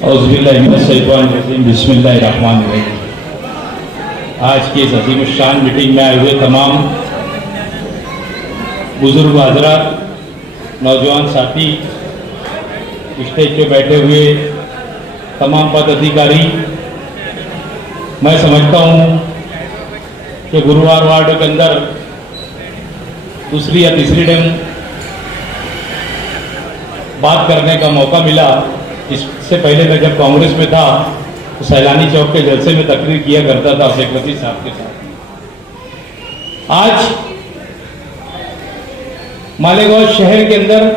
बिस्मिल्लाहिर्रहमानिर्रहीम। आज की इस अजीम शान मीटिंग में आए हुए तमाम बुजुर्ग हजरात, नौजवान साथी, स्टेज पे बैठे हुए तमाम पदाधिकारी, मैं समझता हूँ कि गुरुवार वार्ड के अंदर दूसरी या तीसरी टाइम बात करने का मौका मिला। इससे पहले मैं जब कांग्रेस में था तो सैलानी चौक के जलसे में तकरीर किया करता था सेक्रेटरी साहब के साथ। आज मालेगांव शहर के अंदर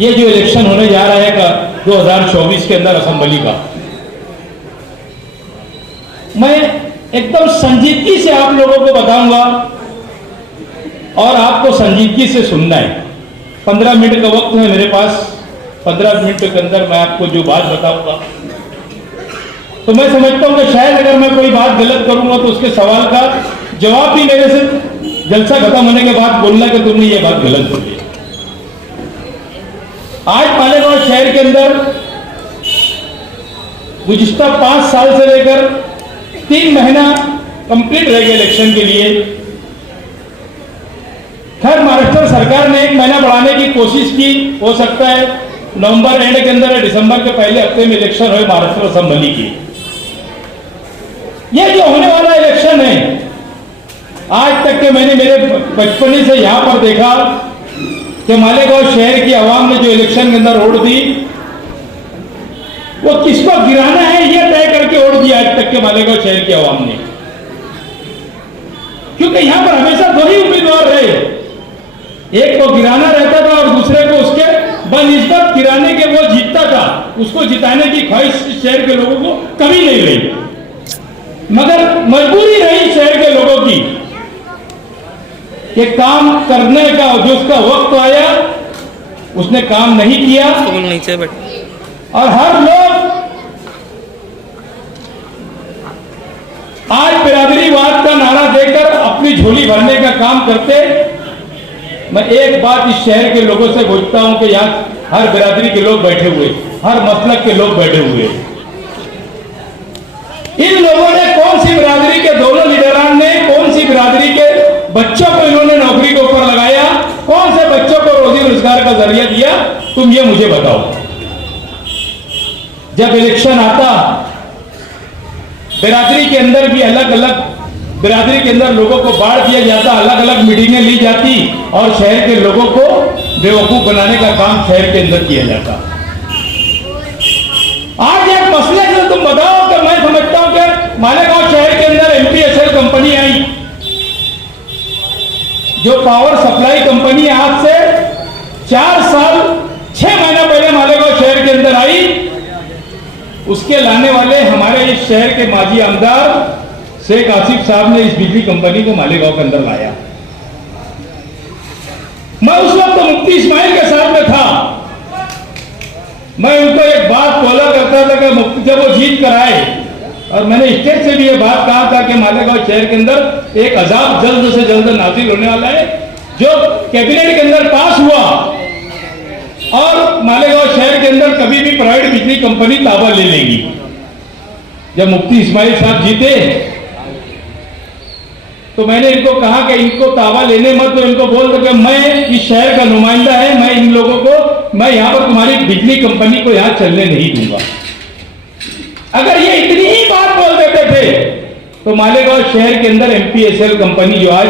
ये जो इलेक्शन होने जा रहा है 2024 के अंदर असेंबली का, मैं एकदम संजीदगी से आप लोगों को बताऊंगा और आपको संजीदगी से सुनना है। 15 मिनट का वक्त है मेरे पास। 15 मिनट के अंदर मैं आपको जो बात बताऊंगा तो मैं समझता हूं कि शायद अगर मैं कोई बात गलत करूंगा तो उसके सवाल का जवाब भी मेरे से जलसा खत्म होने के बाद बोलना कि तुमने ये बात गलत बोली। आज मालेगांव शहर के अंदर गुज़िश्ता 5 साल से लेकर 3 महीना कंप्लीट रह गया इलेक्शन के लिए। खैर महाराष्ट्र सरकार ने 1 महीना बढ़ाने की कोशिश की। हो सकता है नवंबर एंड के अंदर या दिसंबर के पहले हफ्ते में इलेक्शन हुए महाराष्ट्र असेंबली की। ये जो होने वाला इलेक्शन है, आज तक के मैंने मेरे बचपने से यहां पर देखा कि मालेगांव शहर की आवाम ने जो इलेक्शन के अंदर वोट दी वो किसको गिराना है ये तय करके वोट दिया आज तक के मालेगांव शहर की आवाम ने। क्योंकि यहां पर हमेशा 2 ही उम्मीदवार रहे, एक को गिराना रहता था और दूसरे को उसके बनिस्बत गिराने के वो जीतता था। उसको जिताने की ख्वाहिश शहर के लोगों को कभी नहीं रही, मगर मजबूरी रही शहर के लोगों की कि काम करने का जो उसका वक्त आया उसने काम नहीं किया। और हर लोग आज बिरादरीवाद का नारा देकर अपनी झोली भरने का काम करते। मैं एक बात इस शहर के लोगों से पूछता हूं कि यहां हर बिरादरी के लोग बैठे हुए, हर मसलक के लोग बैठे हुए, इन लोगों ने कौन सी बिरादरी के दोनों लीडरान ने कौन सी बिरादरी के बच्चों को इन्होंने नौकरी के ऊपर लगाया, कौन से बच्चों को रोजी रोजगार का जरिया दिया, तुम ये मुझे बताओ। जब इलेक्शन आता बिरादरी के अंदर भी अलग अलग बिरादरी के अंदर लोगों को बांट दिया जाता, अलग अलग मीटिंगें ली जाती और शहर के लोगों को बेवकूफ बनाने का काम शहर के अंदर किया जाता। आज एक मसले से तुम बताओ कि मैं समझता हूं कि मालेगांव शहर के अंदर एमपीएसएल कंपनी आई, जो पावर सप्लाई कंपनी आज से 4 साल 6 महीना पहले मालेगांव शहर के अंदर आई। उसके लाने वाले हमारे इस शहर के माजी आमदार शेख आसिफ साहब ने इस बिजली कंपनी को मालेगांव के अंदर लाया। मैं उस वक्त मुफ्ती इस्माइल के साथ में था। मैं उनको एक बात बोला करता था कि मुफ्ती जब वो जीत कर आए, और मैंने स्टेज से भी ये बात कहा था कि मालेगांव शहर के अंदर एक अजाब जल्द से जल्द नाजिल होने वाला है जो कैबिनेट के अंदर पास हुआ, और मालेगांव शहर के अंदर कभी भी प्राइवेट बिजली कंपनी ताबा ले लेगी। जब मुफ्ती इस्माइल साहब जीते तो मैंने इनको कहा कि इनको ताबा लेने मत, तो इनको बोल दो कि मैं इस शहर का नुमाइंदा है, मैं इन लोगों को, मैं यहां पर तुम्हारी बिजली कंपनी को यहां चलने नहीं दूंगा। अगर ये इतनी ही बात बोल देते थे तो मालेगांव शहर के अंदर एमपीएसएल कंपनी जो आज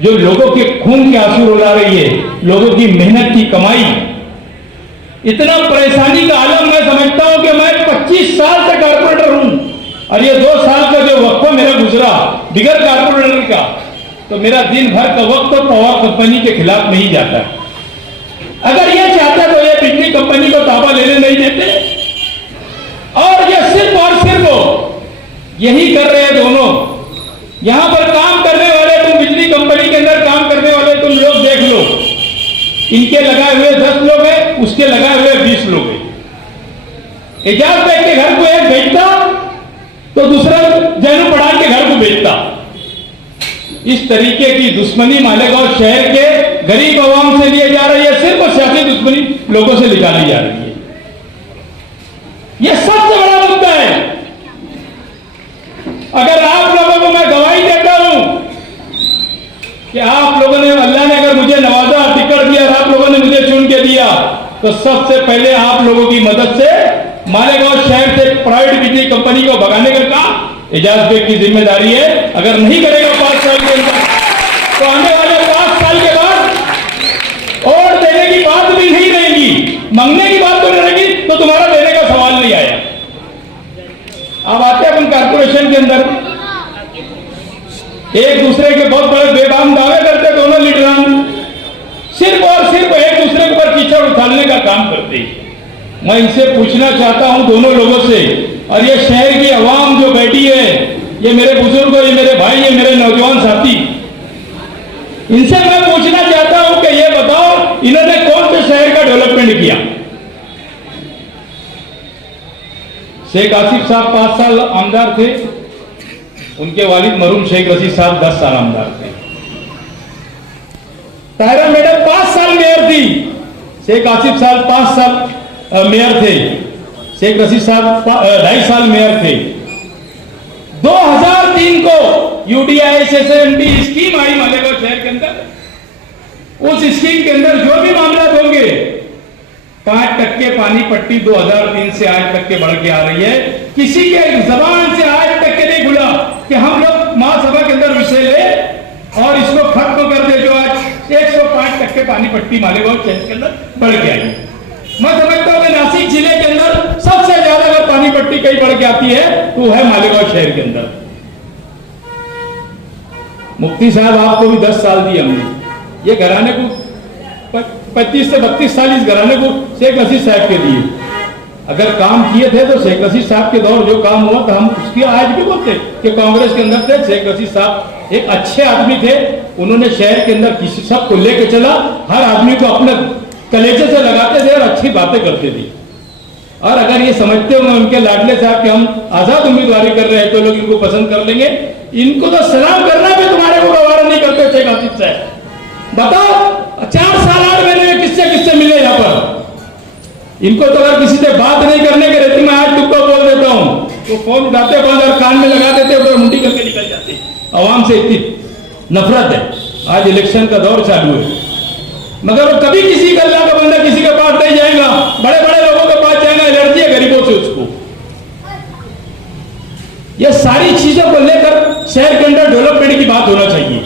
जो लोगों के खून के आंसू रुला रही है, लोगों की मेहनत की कमाई, इतना परेशानी का आलम, मैं समझता हूं कि मैं 25 साल से कारपोरेटर हूं और ये 2 साल का जो वक्फा मेरा गुजरा बिगर कारपोरेटर का, तो मेरा दिन भर का वक्त तो पावर कंपनी के खिलाफ नहीं जाता। अगर ये चाहता तो ये बिजली कंपनी को ताबा लेने नहीं देते, और ये सिर्फ और सिर्फ यही कर रहे हैं दोनों। यहां पर काम करने वाले, तुम बिजली कंपनी के अंदर काम करने वाले तुम लोग देख लो, इनके लगाए हुए 10 लोग हैं, उसके लगाए हुए 20 लोग हैं। एजाज बेग के घर को एक बेचता तो दूसरा जैनू पठान के घर को बेचता। इस तरीके की दुश्मनी मालेगांव शहर के गरीब आवाम से लिए जा रही है, सिर्फ सियासी दुश्मनी लोगों से निकाली जा रही है। अगर आप लोगों को मैं गवाही देता हूं कि आप लोगों ने, अल्लाह ने अगर मुझे नवाजा, टिकट दिया और आप लोगों ने मुझे चुन के दिया, तो सबसे पहले आप लोगों की मदद से मालेगांव शहर से प्राइवेट बिजली कंपनी को भगाने का काम एजाज बेग की जिम्मेदारी है। अगर नहीं करेगा 5 साल के अंदर, तो आने वाले 5 साल के बाद और देने की बात भी नहीं रहेगी, मांगने की बात तो नहीं रहेगी, तो तुम्हारा देने का सवाल नहीं आया। अब आते हैं अपन कारपोरेशन के अंदर, एक दूसरे के बहुत बड़े बेबाम दावे करते दोनों लीडरान, सिर्फ और सिर्फ एक दूसरे के ऊपर कीचड़ उछालने का काम करते। मैं इनसे पूछना चाहता हूं दोनों लोगों से, और ये शहर की आवाम जो बैठी है, ये मेरे बुजुर्ग, ये मेरे भाई, ये मेरे नौजवान साथी, इनसे मैं पूछना चाहता हूं कि ये बताओ इन्होंने कौन से शहर का डेवलपमेंट किया? शेख आसिफ साहब 5 साल आमदार थे, उनके वालिद मरूम शेख रशीद साहब 10 साल आमदार थे। ताहिरा मैडम 5 साल मेयर थी, शेख आसिफ साहब 5 साल मेयर थे, शेख रशीद साहब 2.5 साल मेयर थे। 2003 को UDISSMD स्कीम आई मालेगांव शहर के अंदर, उस स्कीम के अंदर जो भी मामला होंगे 5% पानी पट्टी 2003 से आज तक के बढ़ के आ रही है। किसी के जबान से आज तक के नहीं खुला कि हम लोग महासभा के अंदर विषय ले और इसको खत्म कर दे, जो आज 105% पानी पट्टी मालेगांव शहर के अंदर बढ़ के आई। मैं समझता हूं कि नासिक जिले के अंदर सबसे ज्यादा अगर पानी पट्टी कहीं बढ़ के आती है तो वो है मालेगांव शहर के अंदर। मुफ्ती साहब आपको भी 10 साल दिए हमने, ये घराने को 25 से 32 साल इस घराने को शेख रशीद साहब के दिए। अगर काम किए थे तो शेख रशीद साहब के दौर जो काम हुआ था, हम उसकी आज भी बोलते कि कांग्रेस के अंदर थे। शेख रशीद साहब एक अच्छे आदमी थे, उन्होंने शहर के अंदर किसी सबको लेके चला, हर आदमी को अपने कलेजे से लगाते थे और अच्छी बातें करते थे। और अगर ये समझते होंगे उनके लाडले साहब कि हम आजाद उम्मीदवारी कर रहे हैं तो लोग इनको पसंद कर लेंगे, इनको तो सलाम करना भी तुम्हारे को गवारा नहीं करते। शेख आसिफ साहब बताओ 4 साल 8 महीने में किससे किससे मिले यहाँ पर? इनको तो अगर किसी से बात नहीं करने के रहती, मैं आज तुमको बोल देता हूँ, तो फोन उठाते बंद और कान में लगा देते, उधर मुंडी करके निकल जाते। आवाम से इतनी नफरत है। आज इलेक्शन का दौर चालू है, मगर वो कभी किसी गल्ला का बंदा किसी के पास नहीं जाएगा, बड़े बड़े लोगों के पास जाएगा, एलर्जी है गरीबों से उसको। ये सारी चीजों को लेकर शहर के अंदर डेवलपमेंट की बात होना चाहिए।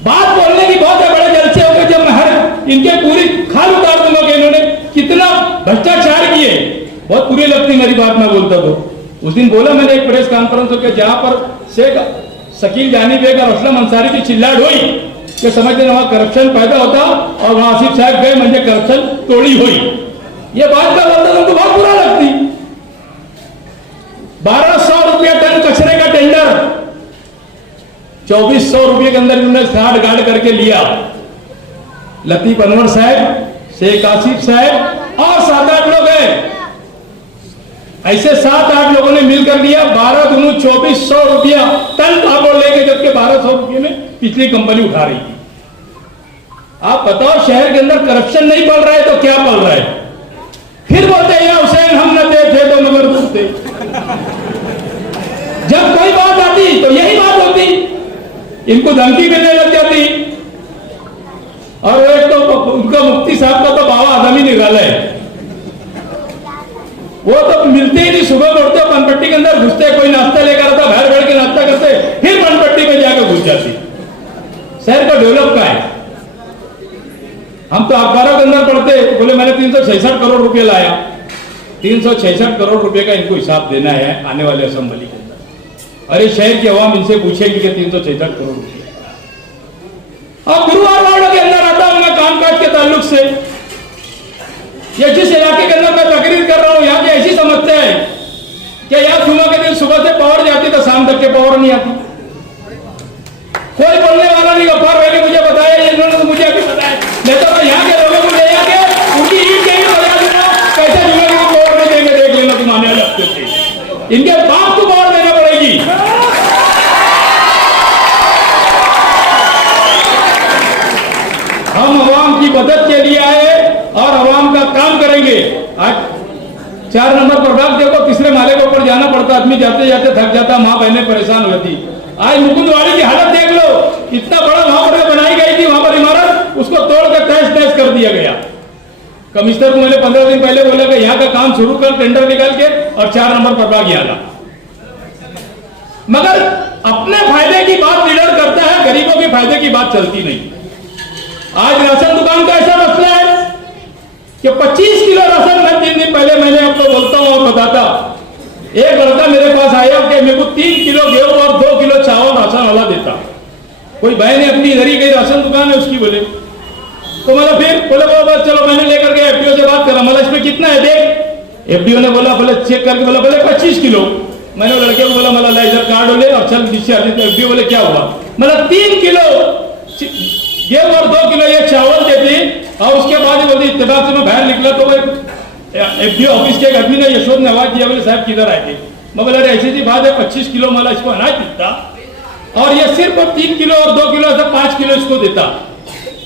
बात बोलने की बहुत है, बड़े जलसे हो गए जब मैं हर इनके पूरी खाल उतार दूंगा कि इन्होंने कितना भ्रष्टाचार किए। बहुत बुरी लगती मेरी बात मैं बोलता तो। उस दिन बोला मैंने एक प्रेस कॉन्फ्रेंस होकर, जहां पर शेख शकील जानी बेग और असलम अंसारी की चिल्लाट हुई कि समझते वहां करप्शन पैदा होता और वहां आसिफ साहब गए, मुझे करप्शन तोड़ी हुई। ये बात मैं बोलता तो उनको बहुत बुरा लगती। 1200 रुपया टन कचरे का टेंडर 2400 रुपये के अंदर इन्होंने साठ गाड़ करके लिया। लतीफ अनवर साहब, शेख आसिफ साहब और 7-8 लोग हैं, ऐसे 7-8 लोगों ने मिलकर लिया। 12 दूनी 2400 रुपया टन भागो लेके, जबकि 1200 रुपये में पिछली कंपनी उठा रही थी। आप बताओ शहर के अंदर करप्शन नहीं पड़ रहा है तो क्या पड़ रहा है? फिर बोलते हैं हुसैन हम न थे तो मगर तुम थे। जब कोई बात आती तो यही बात होती, इनको धमकी मिलने लग जाती। और एक तो उनका मुफ्ती साहब का तो बाबा आदम ही निकाला है, वो तो मिलते ही नहीं। सुबह उठते पनपट्टी के अंदर घुसते, कोई नाश्ता लेकर आता, बाहर बैठ के नाश्ता करते, फिर पनपट्टी में जाकर घुस जाती। शहर का डेवलप का है। हम तो अखबारों के अंदर पढ़ते, बोले मैंने 366 करोड़ रुपए लाया। 366 करोड़ रुपए का इनको हिसाब देना है आने वाले असेंबली के अंदर। अरे शहर की आवाम इनसे पूछेगी कि 366 करोड़ रुपए। अब गुरुवार वार्ड के अंदर आता हूं मैं कामकाज के ताल्लुक से, ये जिस इलाके के अंदर मैं तकरीर कर रहा हूं, यहाँ की ऐसी समस्या है कि यहाँ जुम्मा के दिन सुबह से पावर जाती तो शाम तक के पावर नहीं आती। कोई बोलने वाला नहीं। गफ्फार भाई ने मुझे बताया, इन्होंने तो मुझे अभी बताया, नहीं तो मैं यहाँ के लोगों को ले जाके उनकी ईद के ही बजा देना, कैसे जुम्मे के दिन पावर नहीं देंगे देख लेना तुम आने वाले हफ्ते से। इनके बाप को पावर देना पड़ेगी। हम आवाम की मदद के लिए आए और आवाम का काम करेंगे। आज 4 नंबर प्रभाग देखो, तीसरे माले के ऊपर जाना पड़ता, आदमी जाते जाते थक जाता, माँ बहनें परेशान हो जाती। आज मुकुंदवाड़ी की हालत देख लो, इतना बड़ा वहां पर बनाई गई थी वहां पर इमारत, उसको तोड़कर तहस नहस कर दिया गया। कमिश्नर को मैंने 15 दिन पहले बोला कि यहाँ का काम शुरू कर, टेंडर निकाल के, और 4 नंबर प्रभाग यहाँ ला। मगर अपने फायदे की बात लीडर करता है, गरीबों के फायदे की बात चलती नहीं। आज राशन दुकान का ऐसा मसला है कि 25 किलो राशन मैं 3 दिन पहले मैंने आपको बोलता हूं और बताता, एक लड़का मेरे पास आया कि मेरे को 3 किलो गेहूं और 2 किलो चावल राशन वाला देता। कोई बहन है अपनी इधर ही गई राशन दुकान है उसकी, बोले तो मतलब फिर बोले बस चलो, मैंने लेकर के एफडीओ से बात करा, मतलब इसमें कितना है देख। एफडीओ ने बोला, बोले चेक करके बोला, बोले 25 किलो। मैंने लड़के को बोला, मतलब इधर कार्ड ले और चल डिस्चार्ज। तो एफडीओ बोले क्या हुआ, मतलब 3 किलो गेहूं और 2 किलो ये चावल देती, और उसके बाद बोलती इत्तेफाक से मैं बाहर निकला तो भाई एफडीओ ऑफिस के एक आदमी ने यशोद ने आवाज दिया, बोले साहब किधर आए थे। मैं बोला अरे ऐसी सी बात है, 25 किलो मला इसको अनाज देता और ये सिर्फ 3 किलो और 2 किलो ऐसा 5 किलो इसको देता।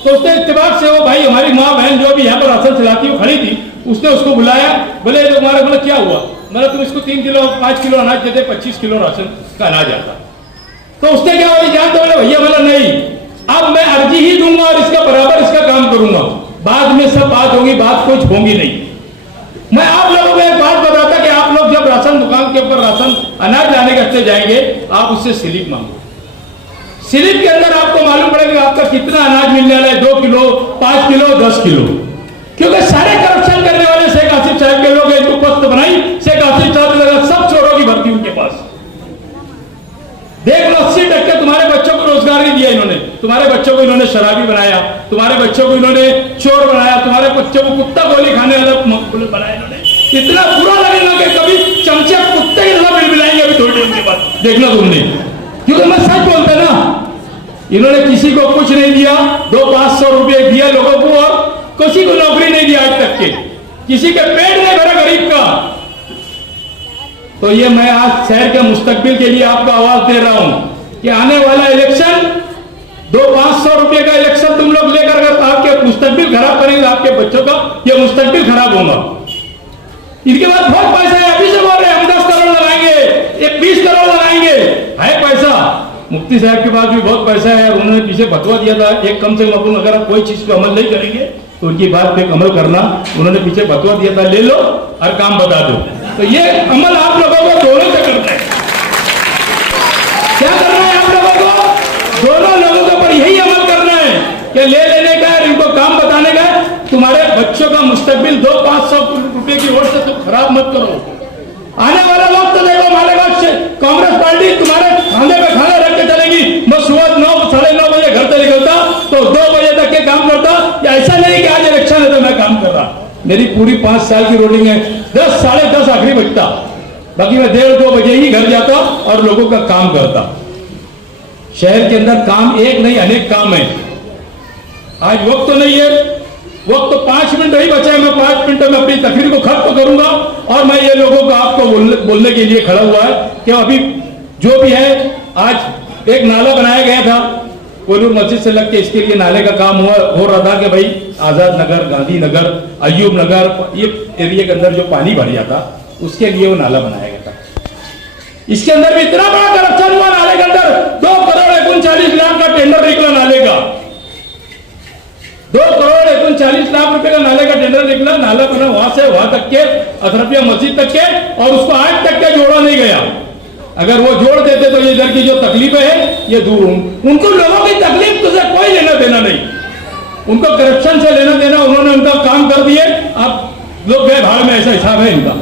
तो उसने इत्तेफाक से वो भाई हमारी माँ बहन जो भी यहाँ पर राशन चलाती वो खड़ी थी, उसने उसको बुलाया, बोले तुम्हारे, बोले क्या हुआ, मतलब तुम इसको 3 किलो 5 किलो अनाज देते, 25 किलो राशन का अनाज आता। तो उसने क्या बोले जानते, बोले भैया बोला नहीं, अब मैं अर्जी ही दूंगा और इसका बराबर इसका काम करूंगा, बाद में सब बात होगी, बात कुछ होगी नहीं। मैं आप लोगों को एक बात बताता कि आप लोग जब राशन दुकान के ऊपर राशन अनाज लाने के लिए जाएंगे, आप उससे स्लिप मांगो। स्लिप के अंदर आपको मालूम पड़ेगा आपका कितना अनाज मिलने वाला है, 2 किलो 5 किलो 10 किलो। क्योंकि सारे करप्शन करने वाले शेख आसिफ साहब के लोग एक तो पोस्ट बनाई, शेख आसिफ साहब सब चोरों की भर्ती उनके पास। देख लो 80% तुम्हारे बच्चों को रोजगार नहीं दिया इन्होंने, तुम्हारे बच्चों को इन्होंने शराबी बनाया, तुम्हारे बच्चों को इन्होंने चोर बनाया, तुम्हारे बच्चों को कुत्ता गोली खाने वाला बनाया इन्होंने। इतना बुरा लगेगा कि कभी चमचे कुत्ते की तरह बिलबिलाएंगे अभी थोड़ी देर के बाद, देखना तुमने। क्योंकि मैं सच बोलता ना, इन्होंने किसी को कुछ नहीं दिया, 200-500 रुपए दिया लोगों को और किसी को नौकरी नहीं दिया आज तक के, किसी के पेट नहीं भरा गरीब का। तो ये मैं आज शहर के मुस्तकबिल के लिए आपको आवाज दे रहा हूं कि आने वाला इलेक्शन 200-500 रुपए का इलेक्शन तुम लोग लेकर अगर आपके मुस्तकबिल खराब करेंगे, आपके बच्चों का ये मुस्तकबिल खराब होगा। इसके बाद बहुत पैसा है, अभी से बोल रहे हैं हम 10 करोड़ लगाएंगे, 20 करोड़ लगाएंगे, है पैसा। मुफ्ती साहब के पास भी बहुत पैसा है, उन्होंने पीछे फतवा दिया था एक कम से कम अगर आप कोई चीज पे अमल नहीं करेंगे तो उनकी बात पे अमल करना, उन्होंने पीछे फतवा दिया था, ले लो और काम बता दो। तो ये अमल आप लोगों को दोनों से करना है। क्या करना है आप लोगों को, दोनों लोगों के ऊपर यही अमल करना है कि ले लेने का है, इनको काम बताने का है। तुम्हारे बच्चों का मुस्तकबिल 200-500 रुपए की ओर से तुम खराब मत करो। आने वाला वक्त तो देखो, हमारे पास कांग्रेस पार्टी तुम्हारे खाने पे खाना रख के चलेगी। मैं सुबह 9-9:30 बजे घर से निकलता तो 2 बजे तक के काम करता, या ऐसा नहीं कि आज इलेक्शन है तो मैं काम कर रहा। मेरी पूरी 5 साल की रोलिंग है, 10-10:30 आखिरी बजता, बाकी मैं 1:30-2 बजे ही घर जाता और लोगों का काम करता। शहर के अंदर काम एक नहीं अनेक काम है। आज वक्त तो नहीं है, वक्त तो 5 मिनट ही बचा है, मैं 5 मिनट में अपनी तकरीर को खत्म करूंगा। और मैं ये लोगों को आपको बोलने के लिए खड़ा हुआ है कि अभी जो भी है, आज एक नाला बनाया गया था कोलूर मस्जिद से लग के, इसके लिए नाले का काम हो रहा था कि भाई आजाद नगर, गांधी नगर, अयूब नगर, ये एरिया के अंदर जो पानी भर जाता उसके लिए वो नाला बनाया गया था। इसके अंदर भी इतना बड़ा करप्शन हुआ, नाले के अंदर 2 करोड़ 39 लाख का टेंडर निकला नाले का, 2 करोड़ 39 लाख रुपए का नाले का टेंडर निकला। नाला बना वहां से वहां तक के, अशरफिया मस्जिद तक के, और उसको आज तक के जोड़ा नहीं गया। अगर वो जोड़ देते तो ये इधर की जो तकलीफें है ये दूर होंगी। उनको लोगों की तकलीफ तो से कोई लेना देना नहीं, उनको करप्शन से लेना देना, उन्होंने उनका काम कर दिए, अब लोग गए भाड़ में, ऐसा हिसाब है इनका।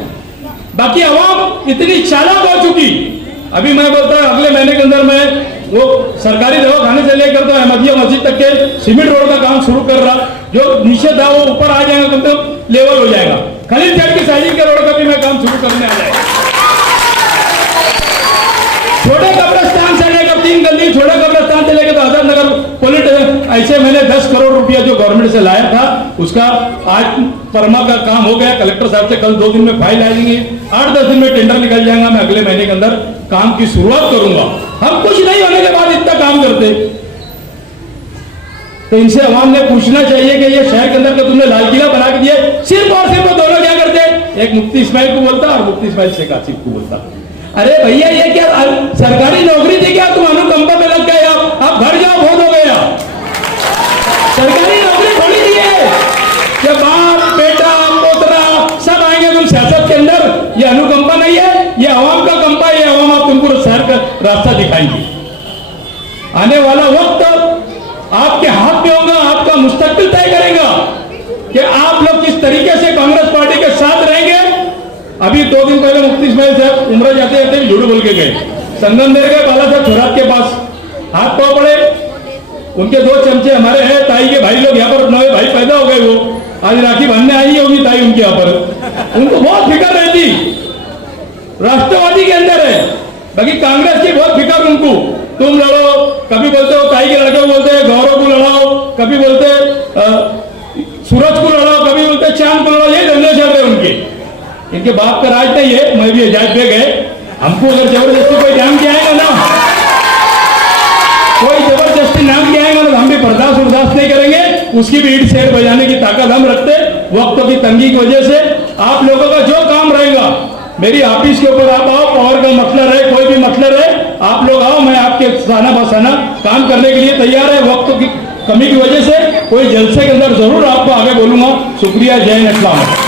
बाकी आवाम इतनी चालाक हो चुकी, अभी मैं बोलता हूं अगले महीने के अंदर मैं वो सरकारी दवाखाने से लेकर तो अहमदिया मस्जिद तक के सीमेंट रोड का काम शुरू कर रहा, जो नीचे था वो ऊपर आ जाएगा, मतलब लेवल हो जाएगा। खलील चट की साइजिंग के रोड का भी मैं काम शुरू करने आ जाएगा। छोटे कब्रिस्तान से लेकर 3 गली, छोटे कब्रिस्तान से लेकर तो आजाद नगर पुलिस, ऐसे मैंने 10 करोड़ रुपया जो गवर्नमेंट से लाया था उसका आज परमा का काम हो गया। कलेक्टर साहब से कल 2 दिन में फाइल आ जाएंगे, 8-10 दिन में टेंडर निकल जाएगा। मैं अगले महीने के अंदर काम की शुरुआत करूंगा। हम कुछ नहीं होने के बाद इतना काम करते, तो इनसे अवाम ने पूछना चाहिए कि ये शहर के अंदर का तुमने लाल किला बना के दिया, सिर्फ और सिर्फ दोनों क्या करते, एक मुफ्ती इस्माइल को बोलता और मुफ्ती इस्माइल शेख आसिफ को बोलता, अरे भैया ये क्या सरकारी नौकरी थी क्या, तुम अनुकंपा में लग गए, आप घर जाओ, बहुत हो गया। सरकारी नौकरी थोड़ी दी है कि बाप बेटा पोतरा सब आएंगे तुम सियासत के अंदर, ये अनुकंपा नहीं है, ये अवाम का कंपा है, ये अवाम आप तुमको शहर का रास्ता दिखाएंगे। आने वाला वक्त आपके हाथ में होगा, आपका मुस्तकबिल तय करेगा कि आप लोग किस तरीके से कांग्रेस पार्टी के साथ रहेंगे। अभी 2 दिन पहले मुफ्ती इस्माइल साहब उम्र जाते जाते भी झूठ बोल के गए, संगमनेर गए बाला साहब थोरात के पास, हाथ पांव पड़े, उनके 2 चमचे हमारे हैं ताई के भाई लोग यहाँ पर, नए भाई पैदा हो गए, वो आज राखी बांधने आई होगी ताई उनके यहाँ पर, उनको बहुत फिक्र रहती, राष्ट्रवादी के अंदर है, बाकी कांग्रेस की बहुत फिक्र उनको, तुम लड़ो, कभी बोलते हो ताई के लड़के को बोलते हैं गौरव को लड़ाओ, कभी बोलते सूरज को लड़ाओ, कभी बोलते चांद को लड़ाओ, ये धंधे चल रहे उनके, इनके बाप का राज नहीं है। मैं भी एजाज पे गए, हमको अगर जबरदस्ती कोई नाम किया आएगा ना, कोई जबरदस्ती नाम किया आएगा ना, हम भी बर्दाश्त नहीं करेंगे, उसकी भी ईट शेर बजाने की ताकत हम रखते। वक्त की तंगी की वजह से आप लोगों का जो काम रहेगा मेरी ऑफिस के ऊपर आप आओ, पावर का मसला रहे, कोई भी मसला रहे, आप लोग आओ, मैं आपके साना बसाना काम करने के लिए तैयार है। वक्त की कमी की वजह से कोई जलसे के अंदर जरूर आपको आगे बोलूंगा। शुक्रिया, जय हिंद, अस्सलाम।